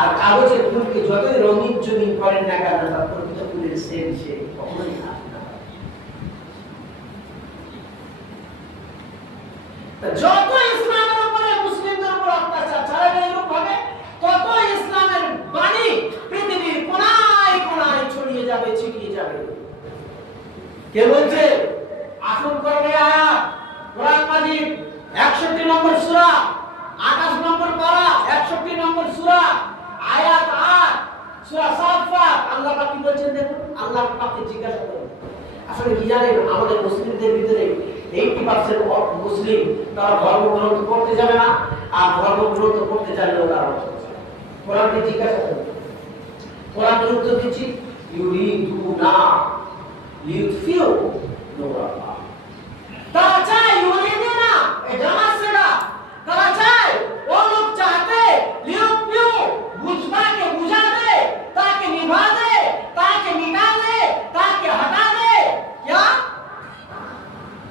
আর কাগজের ফুলকে যতই রঙিন চঙিন করেন না কেন, তার প্রকৃত ফুলের সেন সে কখনোই যত ইসলামের উপরে মুসলিমদের উপর অত্যাচার চালাবে তত ইসলামের বাণী পৃথিবীর কোনায় কোনায় ছড়িয়ে যাবে, ছিটিয়ে যাবে। কে বলছে? পাক দেখুন আল্লাহ পাককে জিজ্ঞাসা করুন। আসলে কি জানেন আমাদের মুসলিমদের ভিতরে 80% মুসলিম তারা ধর্মগ্রন্থ করতে যাবে না, আর ধর্মগ্রন্থ পড়তে জানলেও তারা কোরআনকে জিজ্ঞাসা করুন। কোরআনের উত্তর দিচ্ছি। ইউরিদুনা লিউতফিউ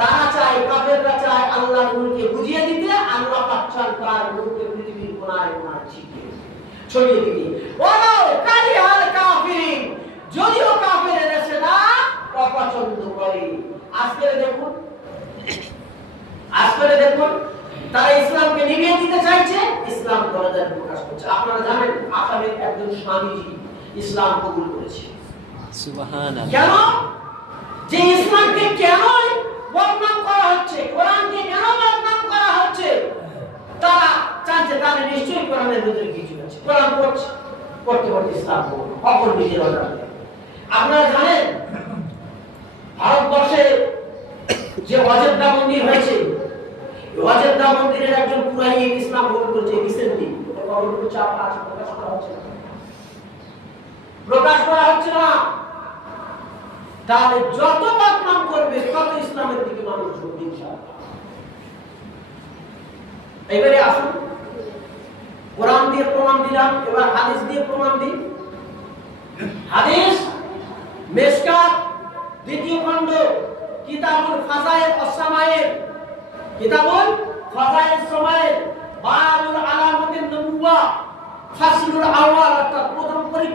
তারা চায় কাফেররা চায় আল্লাহর নূরকে বুঝিয়ে দিতে আল্লাহ পাক চান তার নূরকে পৃথিবীর কোনায় কোনায় ছিটিয়ে ছড়িয়ে দিতে। ওয়ালাউ কারিহাল কাফিরিন যদিও কাফেরেরা সেটা অপছন্দ করে। আজকে দেখুন আজকে দেখুন তারা ইসলামকে নিভিয়ে দিতে চাইছে ইসলাম দরজার প্রকাশ করছে। আপনারা জানেন আসামের একজন স্বামীজি ইসলাম কবুল করেছে। সুবহানাল্লাহ। কেন? যে ইসলামকে কেন হচ্ছে, কোরআনকে কেন বদনাম করা হচ্ছে। তারা চাচ্ছে তাহলে নিশ্চয়ই কোরআনের ভিতরে কিছু আছে। কোরআন পড়ছে, পড়তে পড়তে ইসলাম অপর নিজের আপনারা জানেন, ভারতবর্ষে যে অযোধ্যা মন্দির হয়েছে অযোধ্যা মন্দিরের একজন পুরাই ইসলাম কবুল করেছে রিসেন্টলি প্রকাশ করা হচ্ছে প্রকাশ করা হচ্ছে না। তাহলে যত বদনাম করবে, তত ইসলামের দিকে মানুষ আসুন। কোরআন দিয়ে প্রমাণ দিলাম, এবার হাদিস দিয়ে প্রমাণ দিই। হাদিস দ্বিতীয় খণ্ড, কিতাবুল ফাজাইল অসামায়ের কিতাবুল ফাজাইল সামায়ের বাবুল আলামাতিন নবুওয়া ফাসলুল আউয়াল, অর্থাৎ প্রথম পরিচ্ছেদ।